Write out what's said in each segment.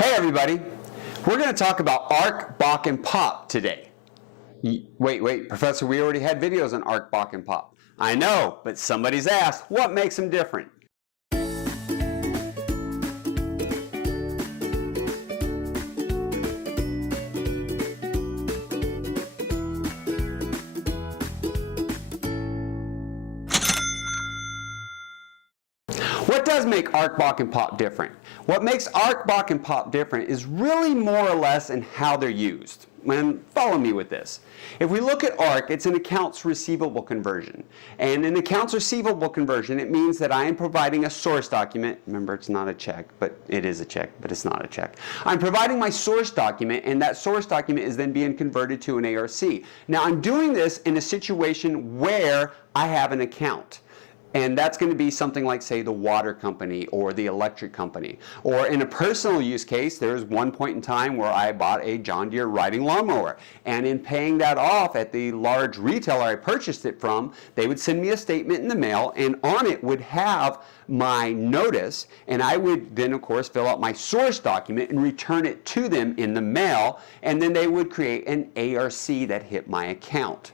Hey everybody, we're going to talk about ARC, BOC, and POP today. Wait, Professor, we already had videos on ARC, BOC, and POP. I know, but somebody's asked, what makes them different? What does make ARC, BOC, and POP different? What makes ARC, BOC, and POP different is really more or less in how they're used. And follow me with this. If we look at ARC, it's an accounts receivable conversion. And in accounts receivable conversion, it means that I am providing a source document. Remember, it's not a check, but it is a check, but it's not a check. I'm providing my source document, and that source document is then being converted to an ARC. Now, I'm doing this in a situation where I have an account. And that's going to be something like, say, the water company or the electric company. Or in a personal use case, there's one point in time where I bought a John Deere riding lawnmower. And in paying that off at the large retailer I purchased it from, they would send me a statement in the mail, and on it would have my notice, and I would then, of course, fill out my source document and return it to them in the mail, and then they would create an ARC that hit my account.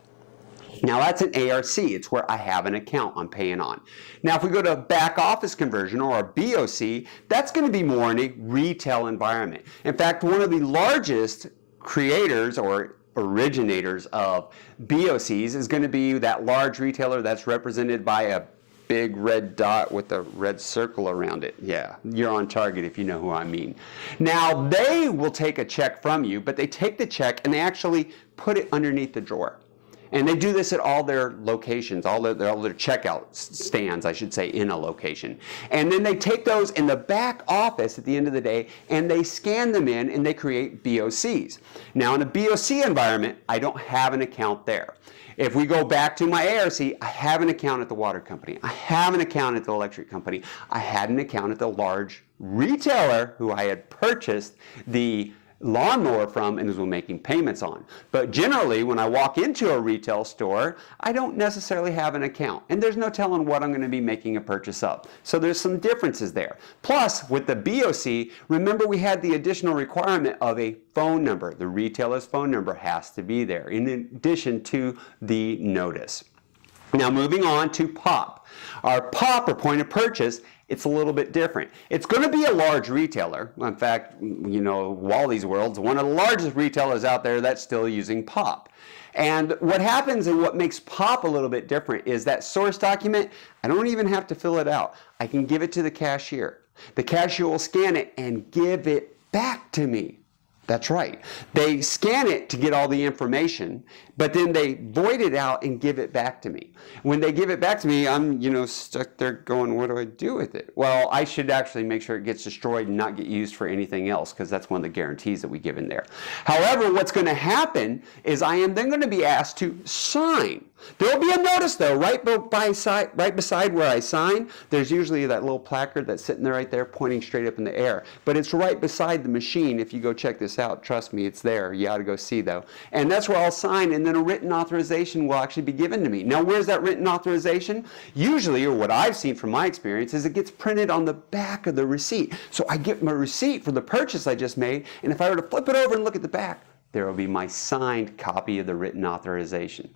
Now that's an ARC, it's where I have an account I'm paying on. Now if we go to back office conversion or a BOC, that's going to be more in a retail environment. In fact, one of the largest creators or originators of BOCs is going to be that large retailer that's represented by a big red dot with a red circle around it. Yeah, you're on target if you know who I mean. Now they will take a check from you, but they take the check and they actually put it underneath the drawer. And they do this at all their locations, all their checkout stands, I should say, in a location. And then they take those in the back office at the end of the day, and they scan them in, and they create BOCs. Now, in a BOC environment, I don't have an account there. If we go back to my ARC, I have an account at the water company. I have an account at the electric company. I had an account at the large retailer who I had purchased the lawnmower from and was making payments on. But generally, when I walk into a retail store, I don't necessarily have an account. And there's no telling what I'm going to be making a purchase of. So there's some differences there. Plus, with the BOC, remember we had the additional requirement of a phone number. The retailer's phone number has to be there in addition to the notice. Now moving on to POP. Our POP, or point of purchase, it's a little bit different. It's going to be a large retailer. In fact, you know, Wally's World's one of the largest retailers out there that's still using POP. And what happens and what makes POP a little bit different is that source document, I don't even have to fill it out. I can give it to the cashier. The cashier will scan it and give it back to me. That's right. They scan it to get all the information, but then they void it out and give it back to me. When they give it back to me, I'm, stuck there going, what do I do with it? Well, I should actually make sure it gets destroyed and not get used for anything else, because that's one of the guarantees that we give in there. However, what's going to happen is I am then going to be asked to sign. There will be a notice, though, right beside where I sign. There's usually that little placard that's sitting there right there pointing straight up in the air. But it's right beside the machine. If you go check this out, trust me, it's there. You ought to go see, though. And that's where I'll sign, and then a written authorization will actually be given to me. Now, where's that written authorization? Usually, or what I've seen from my experience, is it gets printed on the back of the receipt. So I get my receipt for the purchase I just made, and if I were to flip it over and look at the back, there will be my signed copy of the written authorization.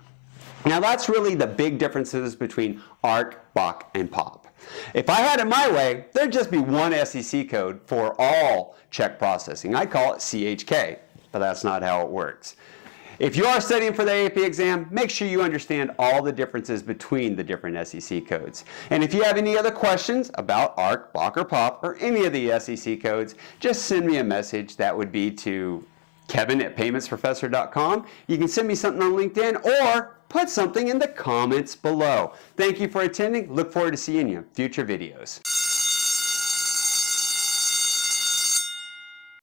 Now that's really the big differences between ARC, BOC, and POP. If I had it my way, there'd just be one SEC code for all check processing. I call it CHK, but that's not how it works. If you are studying for the AP exam, make sure you understand all the differences between the different SEC codes. And if you have any other questions about ARC, BOC, or POP, or any of the SEC codes, just send me a message. That would be to kevin@paymentsprofessor.com. You can send me something on LinkedIn or put something in the comments below. Thank you for attending. Look forward to seeing you in future videos.